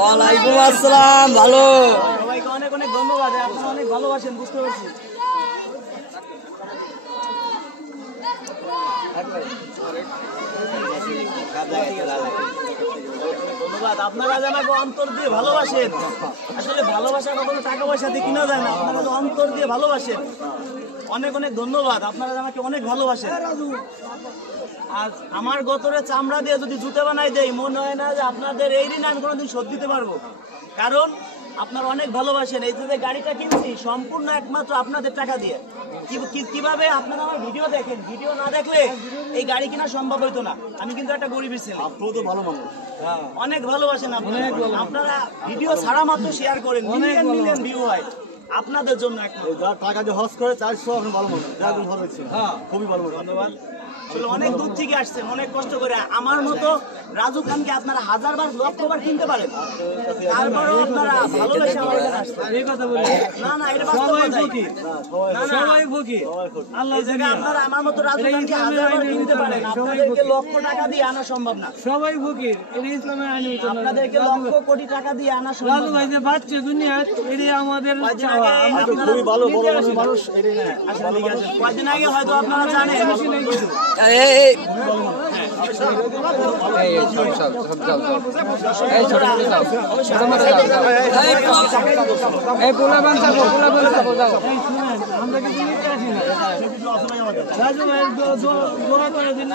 ওয়ালাইকুম আসসালাম। ভালো সবাইকে অনেক অনেক ধন্যবাদ, আপনারা অনেক ভালোবাসেন, বুঝতে পারছি। ধন্যবাদ, আপনারা যে আমাকে অন্তর দিয়ে ভালোবাসেন। আসলে ভালোবাসা কখনো টাকা পয়সা দিয়ে কিনা যায় না, আপনারা যে অন্তর দিয়ে ভালোবাসেন, অনেক অনেক ধন্যবাদ। আপনারা আমাকে অনেক ভালোবাসেন। আর আমার গতরে চামড়া দিয়ে যদি জুতো বানাই দেই, মনে হয় না যে আপনাদের এই ঋণ আমি কোনোদিন শোধ দিতে পারবো। কারণ আপনারা অনেক ভালোবাসেন। এই যে গাড়িটা কিনছি সম্পূর্ণ একমাত্র আপনাদের টাকা দিয়ে। কিভাবে আপনারা আমার ভিডিও দেখেন, ভিডিও না দেখলে এই গাড়ি কেনা সম্ভব হইতো না। আমি কিন্তু একটা গরিবের ছেলে। আপনারা তো ভালো মানুষ, অনেক ভালোবাসেন আপনারা। আপনারা ভিডিও ছাড়া মাত্র শেয়ার করেন, মিলিয়ন মিলিয়ন ভিউ হয় আপনাদের জন্য। টাকা দিয়ে হজ করে 400, আপনি ভালো মানুষ, ভালো হচ্ছে। হ্যাঁ, খুবই ভালো মানুষ। ধন্যবাদ। আসলে অনেক দূর থেকে আসছেন, অনেক কষ্ট করে। আমার মতো রাজু খানকে আপনারা হাজারবার লক্ষবার কিনতে পারেন, তারপরেও আপনারা ভালোবেসে আমার এখানে আসছেন। এই কথা বলি না না, এটা বাস্তব কথা। সবাই ফকির। আল্লাহ জানে আপনারা আমার মতো রাজু খানকে হাজারবার কিনতে পারেন, আপনাদেরকে লক্ষ টাকা দিয়ে আনা সম্ভব না। সবাই ফকির, এটা ইসলামের আইন। আপনাদেরকে লক্ষ কোটি টাকা দিয়ে আনা সম্ভব রাজু না। ভাই যে বাচ্চা দুনিয়া, এটা আমাদের খুবই ভালো বড় মানুষ। কয়েকদিন আগে হয়তো আপনারা জানেন আমরা কিছু নিতে আসি না। রাজু ভাই দোয়া করে দিন।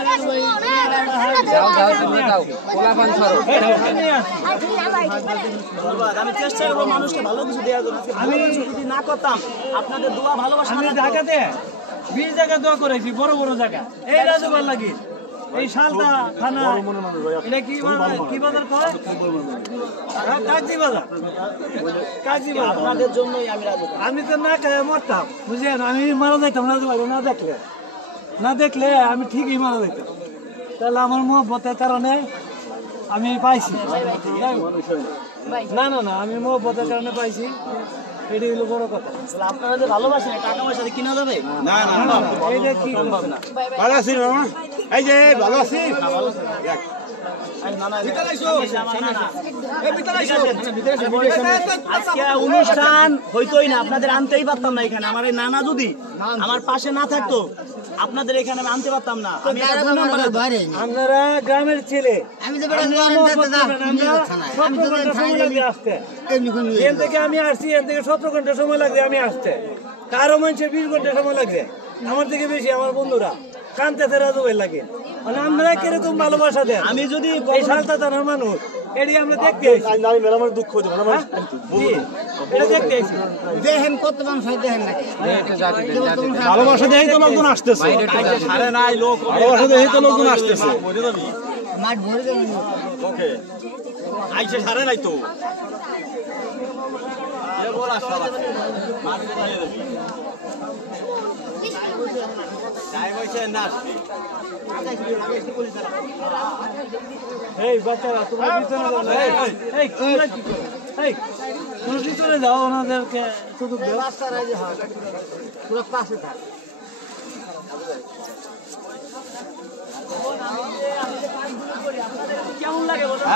আমি চেষ্টা করবো মানুষকে ভালো কিছু দেওয়ার জন্য। আমি যদি না করতাম আপনাদের দোয়া ভালোবাসা। আমি ঢাকাতে 20 জায়গা দোয়া করেছি, বড় বড় জায়গা। এই রাজু ভাই লাগি এই শালদা থানা, এটা কি বাজার কয়? কাজী বাজার। কাজী বাজার। আপনাদের জন্যই আমি রাজু। আমি তো না খেয়ে মরতাম, বুঝলেন? আমি মারা যাইতাম রাজু ভাই না দেখলে আমি ঠিকই মারা যাইতাম। তাহলে আমার মহব্বতের কারণে আমি পাইছি। না না না, আমি মহব্বতের কারণে পাইছি, এটাই হলো বড় কথা। আপনারা যে ভালোবাসেন, টাকা পয়সা দিয়ে কিনা যাবে? না না, এইটা কি সম্ভব না। ভালো আছি মামা, এই যে ভালো আছি। আজকে অনুষ্ঠান হইতোই না, আপনাদের আনতেই পারতাম না এখানে। আমার এই নানা যদি আমার পাশে না থাকতো, আপনাদের এখানে আমি আনতে পারতাম না। আমি আপনারা গ্রামের ছেলে, এখান থেকে আমি আসছি, এখান থেকে 17 ঘন্টা সময় লাগবে আমি আসতে। কারো মানুষের 20 ঘন্টা সময় লাগবে, আমার থেকে বেশি আমার বন্ধুরা কানতে রাজু ভাই লাগে। মানে আমরা কিরকম ভালোবাসা দেন। আমি যদি এই সালতা থানার মানুষ, এটি আমরা দেখতে মেলামার দুঃখ এটা দেখতে দেখেন কত মানুষ হয়, দেখেন না ভালোবাসা দেখেই তো লোকজন আসতেছে। ভালোবাসা দেখেই তো লোকজন আসতেছে। মাঠ ভরে দেবেন। ওকে, আইসে সারে নাই তো। এই বাচ্চারা তোমরা পিছনে যাও না। এই তোমরা কি করো? এই তোমরা পিছনে যাও, ওনাদেরকে সুযোগ দাও। রাস্তার এই যে হয় পুরো পাশে থাকে। কেমন লাগে বলুন?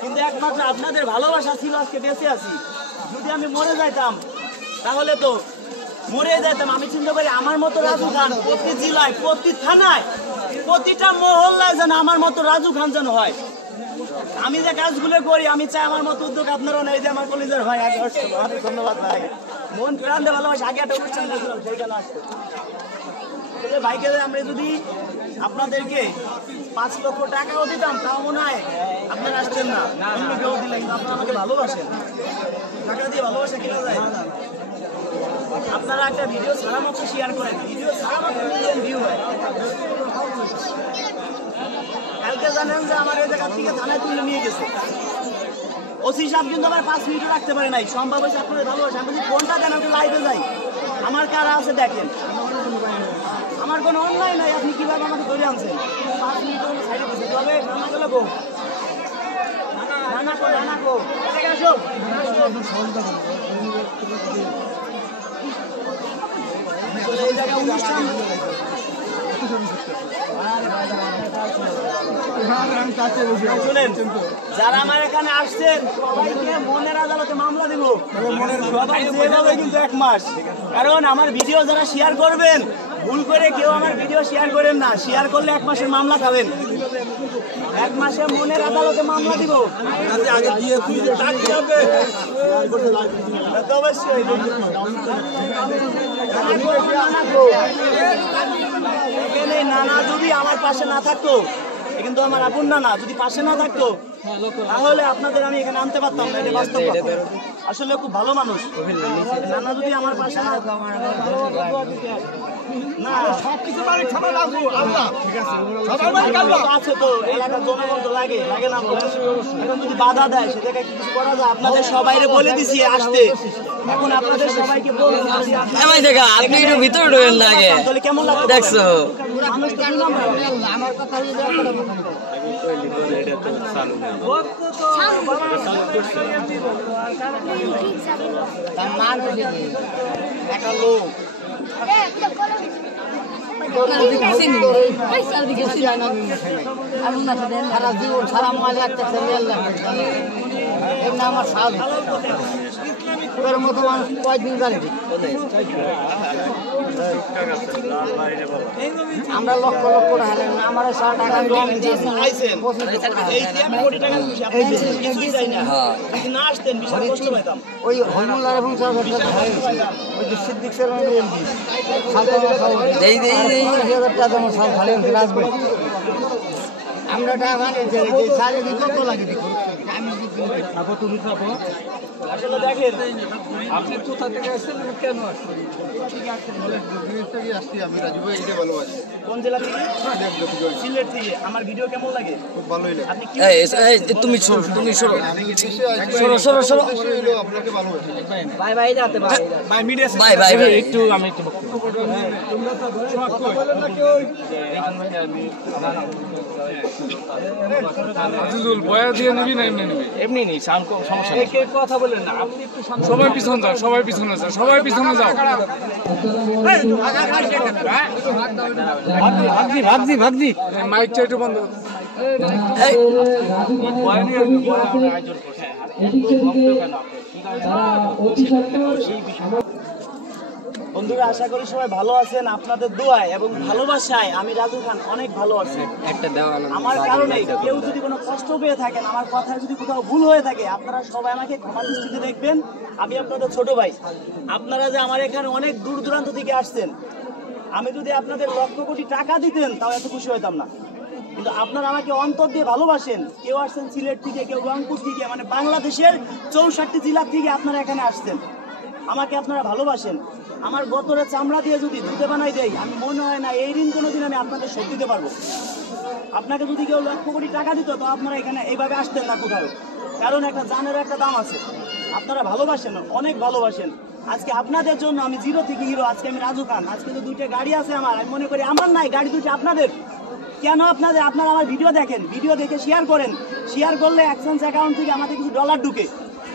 কিন্তু একমাত্র আপনাদের ভালোবাসা ছিল আজকে বেঁচে আছি। যদি আমি মরে যাইতাম তাহলে তো মরে যাইতাম। আমি চিন্তা করি আমার মতো রাজু খান প্রতি জেলায়, প্রতি থানায়, প্রতিটা মহল্লায় যেন আমার মতো রাজু খান যেন হয়। আমি যে কাজগুলো করি, আমি চাই আমার মতো উদ্যোগ আপনারা নেই। যে আমার কলেজের ভাই আগে আসতো, অনেক ধন্যবাদ ভাই। মন প্রাণ দিয়ে ভালোবাসা। আগে একটা অনুষ্ঠান করেছিলাম, সেইখানে আসতো ভাইকে। আমরা যদি আপনাদেরকে 5 লক্ষ টাকাও দিতাম, তাও মনে হয় আপনারা আসছেন না। অন্য কেউ দিলে, কিন্তু আপনারা আমাকে ভালোবাসেন। টাকা দিয়ে ভালোবাসা কিনা যায়? আপনারা একটা ভিডিও ছাড়া মাত্র শেয়ার করেন, ভিডিও ছাড়া মাত্র মিলিয়ন ভিউ হয়। কালকে জানেন যে আমার এই জায়গা থেকে থানায় তুলে নিয়ে গেছে ওসি সাহেব, কিন্তু আমার 5 মিনিট রাখতে পারে নাই। সম্ভব হয়েছে আপনাদের ভালোবাসা। আমি যদি ফোনটা দেন, আমি লাইভে যাই, আমার কারা আছে দেখেন। আমার কোনো অন্যায় নাই, আপনি কিভাবে আমাকে ধরে আনছেন? 5 মিনিট সাইডে দিচ্ছে। তবে নানা গেল গো, নানা গো, এই জায়গায় অনুষ্ঠান শুনেন, যারা আমার এখানে আসছেন সবাইকে মনের আদালতে মামলা দিব, সবাই যেভাবে কিন্তু 1 মাস। কারণ আমার ভিডিও যারা শেয়ার করবেন, ভুল করে কেউ আমার ভিডিও শেয়ার করেন না, শেয়ার করলে 1 মাসের মামলা খাবেন। 1 মাসে মনের আদালতে মামলা দিব। অবশ্যই এখানে নানা যদি আমার পাশে না থাকতো, কিন্তু আমার আপন নানা যদি পাশে না থাকতো, তাহলে আপনাদের আমি এখানে আনতে পারতাম না। এটা বাস্তব কথা। আসলে খুব ভালো মানুষ। নানা যদি আমার পাশে না আছে তো এলাকার জনগণ তো লাগে না, এখন যদি বাধা দেয় সেটাকে কিছু করা যায়। আপনাদের সবাইরে বলে দিছি আসতে, এখন আপনাদের সবাইকে বলছি আপনি একটু ভিতরে ঢোকেন না আগে, তাহলে কেমন লাগবে দেখছো মানুষ তো 2 নম্বর। আমার কথা তার মান একটা লোক সারা জীবন সারা মালে একটা এমনি আমার সাল তোর মতো মানুষ কয়েকদিন জানি আমরা লক্ষ লক্ষ টাকা আমার 100 টাকা আইছেন এই যে আমি কোটি টাকা খুশি, আপনি কিছুই চাই না, যদি না আসতেন বিশাল কষ্ট পাইতাম। ওই হরমুল্লাহ এবং ওই যে সিদ্দিক স্যার এমপি আমরা টাকা বানিয়েছি সাড়ে কত লাগে দেখুন। আসলে দেখেন আপনি কোথা থেকে আসছেন, কেন আসছেন? কোন জেলা থেকে? সিলেট থেকে। আমার ভিডিও কেমন লাগে? খুব ভালোই লাগে। আপনি কি তুমি সরো আপনাকে ভালো লাগে। ভাই ভাই যাতে ভাই ভাই মিডিয়া ভাই ভাই ভাই একটু আমি একটু আজিজুল বয়া দিয়ে নিবি না এমনি নিবি? এমনি নি, সাউন্ড সমস্যা নেই। কে কথা বলেন না, আপনি একটু সবাই পিছনে যাও, সবাই পিছনে যাও, সবাই পিছনে যাও। ভাগজি মাইকটা একটু বন্ধ। বন্ধুরা আশা করি সবাই ভালো আছেন। আপনাদের দোয়ায় এবং ভালোবাসায় আমি রাজু খান অনেক ভালো আছি। আমার কারণে কেউ যদি কোনো কষ্ট পেয়ে থাকেন, আমার কথায় যদি কোথাও ভুল হয়ে থাকে, আপনারা সবাই আমাকে ক্ষমা দৃষ্টিতে দেখবেন। আমি আপনাদের ছোট ভাই। আপনারা যে আমার এখানে অনেক দূর দূরান্ত থেকে আসছেন, আমি যদি আপনাদের লক্ষ কোটি টাকা দিতেন তাও এত খুশি হইতাম না। কিন্তু আপনারা আমাকে অন্তর দিয়ে ভালোবাসেন। কেউ আসছেন সিলেট থেকে, কেউ রংপুর থেকে, মানে বাংলাদেশের 64টি জেলা থেকে আপনারা এখানে আসছেন। আমাকে আপনারা ভালোবাসেন। আমার গতরে চামড়া দিয়ে যদি জুতো বানাই দেয়, আমি মনে হয় না এই ঋণ কোনোদিন আমি আপনাদের শোধ দিতে পারবো। আপনাকে যদি কেউ লক্ষ কোটি টাকা দিত তো আপনারা এখানে এইভাবে আসতেন না কোথাও, কারণ একটা জানের একটা দাম আছে। আপনারা ভালোবাসেন, অনেক ভালোবাসেন। আজকে আপনাদের জন্য আমি জিরো থেকে হিরো। আজকে আমি রাজু খান। আজকে তো 2টা গাড়ি আছে আমার, আমি মনে করি আমার নাই, গাড়ি 2টা আপনাদের। কেন আপনাদের? আপনারা আমার ভিডিও দেখেন, ভিডিও দেখে শেয়ার করেন। শেয়ার করলে এক্সচেঞ্জ অ্যাকাউন্ট থেকে আমাদের কিছু ডলার ঢুকে,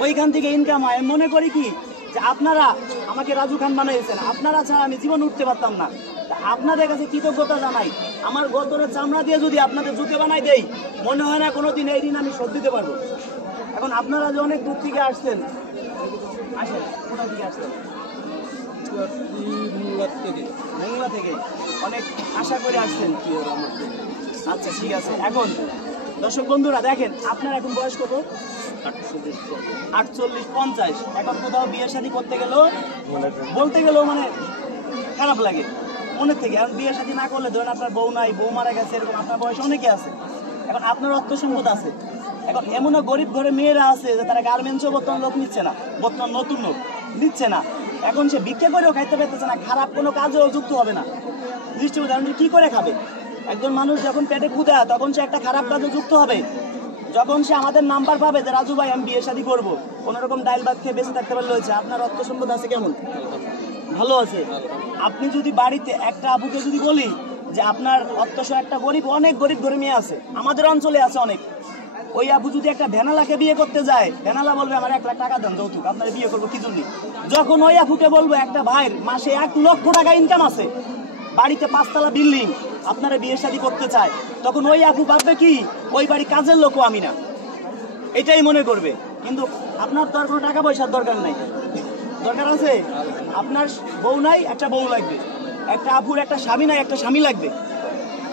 ওইখান থেকে ইনকাম হয়। আমি মনে করি কি যে আপনারা আমাকে রাজু খান বানিয়েছেন, আপনারা ছাড়া আমি জীবন উঠতে পারতাম না। আপনাদের কাছে কৃতজ্ঞতা জানাই। আমার গতরের চামড়া দিয়ে যদি আপনাদের জুতো বানাই দেই, মনে হয় না কোনোদিন এই ঋণ আমি শোধ দিতে পারবো। এখন আপনারা যে অনেক দূর থেকে আসছেন, আসেন কোথা থেকে আসছেন? মোংলা থেকে অনেক আশা করে আসছেন। আচ্ছা ঠিক আছে। এখন দর্শক বন্ধুরা দেখেন, আপনার এখন বয়স কত? 48-50। এখন কোথাও বিয়ে শাদী করতে গেলেও বলতে গেলেও মানে খারাপ লাগে মনের থেকে। এখন বিয়ে শাদী না করলে ধরেন আপনার বউ নাই, বউ মারা গেছে, এরকম আপনার বয়স অনেকে আছে। এখন আপনার অর্থ সম্পদ আছে। এখন এমনও গরিব ঘরে মেয়েরা আছে যে তারা গার্মেন্টসও বর্তমান লোক নিচ্ছে না, বর্তমান নতুন লোক নিচ্ছে না। এখন সে ভিক্ষা করেও খাইতে পারতেছে না, খারাপ কোনো কাজেও যুক্ত হবে না। দৃষ্টি উদাহরণ কি করে খাবে? একজন মানুষ যখন পেটে ক্ষুধা, তখন সে একটা খারাপ কাজে যুক্ত হবে। যখন সে আমাদের নাম্বার পাবে যে রাজু ভাই আমি বিয়ে শাদী করবো, কোনোরকম ডাইল ভাত খেয়ে বেঁচে থাকতে পারলে হয়েছে। আপনার অর্থ সম্পদ আছে কেমন? ভালো আছে। আপনি যদি বাড়িতে একটা আবুকে যদি বলি যে আপনার অর্থসহ একটা গরিব, অনেক গরিব ঘরে মেয়ে আছে, আমাদের অঞ্চলে আছে অনেক, ওই আপু যদি একটা ভ্যানালাকে বিয়ে করতে যায়, ভ্যানালা বলবে আমার 1 লাখ টাকা দেন যৌতুক, আপনারা বিয়ে করবো কি জন্য। যখন ওই আপুকে বলবো একটা ভাইয়ের মাসে 1 লক্ষ টাকা ইনকাম আছে, বাড়িতে 5 তলা বিল্ডিং, আপনারা বিয়ে শাদী করতে চায়, তখন ওই আপু ভাববে কি ওই বাড়ি কাজের লোকও আমি না, এটাই মনে করবে। কিন্তু আপনার তো আর কোনো টাকা পয়সার দরকার নাই, দরকার আছে আপনার বউ নাই, একটা বউ লাগবে, একটা আপুর একটা স্বামী নাই, একটা স্বামী লাগবে,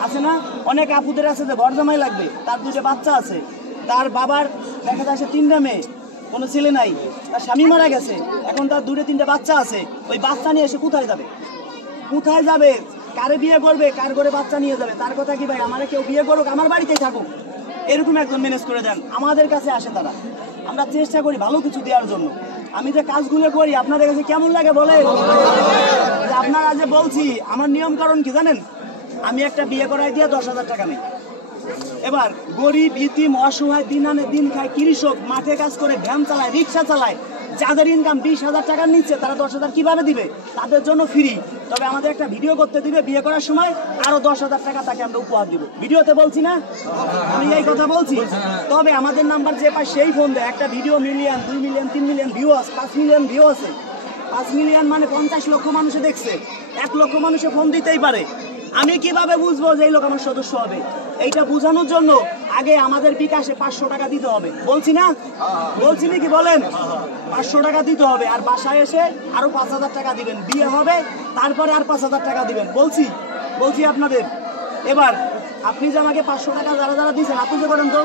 আছে না? অনেক আপুদের আছে যে ঘর জামাই লাগবে, তার 2টা বাচ্চা আছে, তার বাবার দেখা যাচ্ছে 3টা মেয়ে, কোনো ছেলে নাই, তার স্বামী মারা গেছে, এখন তার 2-3টা বাচ্চা আছে, ওই বাচ্চা নিয়ে এসে কোথায় যাবে? কোথায় যাবে? কারে বিয়ে করবে? কার ঘরে বাচ্চা নিয়ে যাবে? তার কথা কি ভাই আমারে কেউ বিয়ে করুক, আমার বাড়িতেই থাকুক, এরকম একজন ম্যানেজ করে দেন। আমাদের কাছে আসে তারা, আমরা চেষ্টা করি ভালো কিছু দেওয়ার জন্য। আমি যে কাজগুলো করি আপনাদের কাছে কেমন লাগে বলে? আপনারা যে বলছি, আমার নিয়ম কারণ কি জানেন? আমি একটা বিয়ে করাই দিয়ে 10,000 টাকা নেই। এবার গরিব, ইতিম, অসহায়, দিন আনে দিন খায়, কৃষক, মাঠে কাজ করে, ভ্যান চালায়, রিক্সা চালায়, যাদের ইনকাম 20,000 টাকার নিচ্ছে, তারা 10,000 কিভাবে দিবে? তাদের জন্য ফ্রি। তবে আমাদের একটা ভিডিও করতে দিবে, বিয়ে করার সময় আরো 10,000 টাকা তাকে আমরা উপহার দিব। ভিডিওতে বলছি না, আমি এই কথা বলছি। তবে আমাদের নাম্বার যে পায় সেই ফোন দেয়, একটা video million, 2 million, 3 million view আছে, 5 মিলিয়ন ভিউ আছে। 5 মিলিয়ন মানে 50 লক্ষ মানুষে দেখছে, 1 লক্ষ মানুষে ফোন দিতেই পারে। আমি কিভাবে বুঝবো যে এই লোক আমার সদস্য হবে? এইটা বোঝানোর জন্য আগে আমাদের বিকাশে 500 টাকা দিতে হবে, বলছি না? বলছি নাকি বলেন? 500 টাকা দিতে হবে, আর বাসায় এসে আরো 5,000 টাকা দিবেন, বিয়ে হবে তারপরে আর 5,000 টাকা দিবেন, বলছি আপনাদের। এবার আপনি যে আমাকে 500 টাকা যারা যারা দিয়েছেন, আপনি যে করেন তো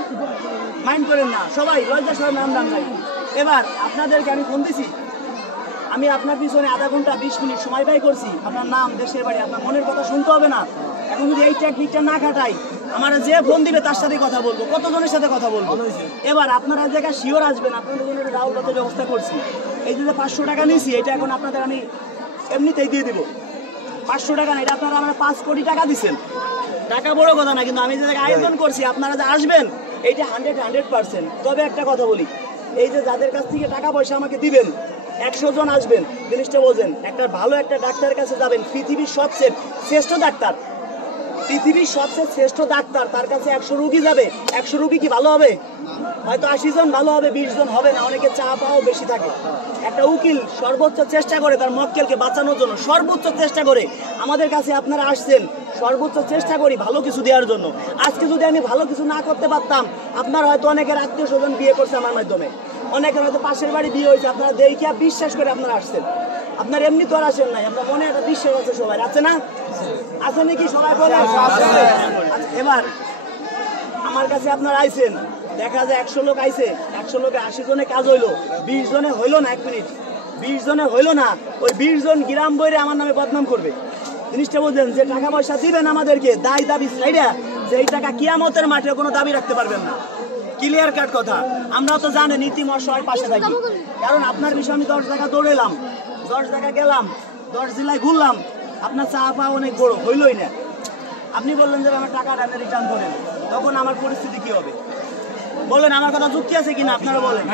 মাইন্ড করেন না, সবাই লজ্জা সবাই নাম নাই। এবার আপনাদেরকে আমি ফোন দিছি, আমি আপনার পিছনে আধা ঘন্টা 20 মিনিট সময় ব্যয় করছি, আপনার নাম, দেশের বাড়ি, আপনার মনের কথা শুনতে হবে না। এখন যদি এই টেকনিকটা না খাটাই, আমার যে ফোন দিবে তার সাথে কথা বলবো, কতজনের সাথে কথা বলবো। এবার আপনারা জায়গায় শিওর আসবেন, আপনাদের জন্য রাউলতে ব্যবস্থা করছি। এই যে 500 টাকা নিয়েছি, এটা এখন আপনাদের আমি এমনিতেই দিয়ে দিব। 500 টাকা না, এটা আপনারা আমার 5 কোটি টাকা দিচ্ছেন। টাকা বড় কথা না, কিন্তু আমি যে জায়গায় আয়োজন করছি, আপনারা যে আসবেন এইটা 100%। তবে একটা কথা বলি, এই যে যাদের কাছ থেকে টাকা পয়সা আমাকে দিবেন, 100 জন আসবেন, জিনিসটা বোঝেন, একটা ভালো একটা ডাক্তারের কাছে যাবেন, পৃথিবীর সবচেয়ে শ্রেষ্ঠ ডাক্তার, পৃথিবীর সবচেয়ে শ্রেষ্ঠ ডাক্তার, তার কাছে 100 রোগী যাবে, 100 রোগী কি ভালো হবে? হয়তো 80 জন ভালো হবে, 20 জন হবে না, অনেকে চা পাওয়া বেশি থাকে। একটা উকিল সর্বোচ্চ চেষ্টা করে তার মক্কেলকে বাঁচানোর জন্য, সর্বোচ্চ চেষ্টা করে। আমাদের কাছে আপনারা আসছেন, সর্বোচ্চ চেষ্টা করি ভালো কিছু দেওয়ার জন্য। আজকে যদি আমি ভালো কিছু না করতে পারতাম, আপনার হয়তো অনেকের আত্মীয় স্বজন বিয়ে করছে আমার মাধ্যমে, অনেকের হয়তো পাশের বাড়ি বিয়ে হয়েছে, আপনারা দেখিয়া বিশ্বাস করে আপনারা আসছেন। আপনার এমনি তো আর আসেন নাই, আপনার মনে একটা বিশ্বাস আছে, সবাই আছে না? আছে নাকি সবাই বলে? এবার আমার কাছে আপনারা আইছেন, দেখা যায় 100 লোক আইছে, 100 লোকে 80 জনে কাজ হইলো, 20 জনে হইলো না, 1 মিনিট, 20 জনে হইলো না, ওই 20 জন গ্রাম বইরে আমার নামে বদনাম করবে। জিনিসটা বুঝলেন? যে টাকা পয়সা দিবেন আমাদেরকে, দায় দাবি সাইডা, যে এই টাকা কিয়ামতের মাঠে কোনো দাবি রাখতে পারবেন না। ক্লিয়ার কাট কথা। আমরা তো জানি নীতি মশাই পাশে থাকি, কারণ আপনার বিষয়ে আমি 10 টাকা দৌড়েলাম, 10 টাকা গেলাম, 10 জেলায় ঘুরলাম, আপনার চা পাওয়া অনেক বড় হইলই না। আপনি বললেন যে আমার টাকাটা আপনি রিটার্ন করেন, তখন আমার পরিস্থিতি কি হবে বলেন? আমার কথা যুক্তি আছে কিনা আপনারা বলেন?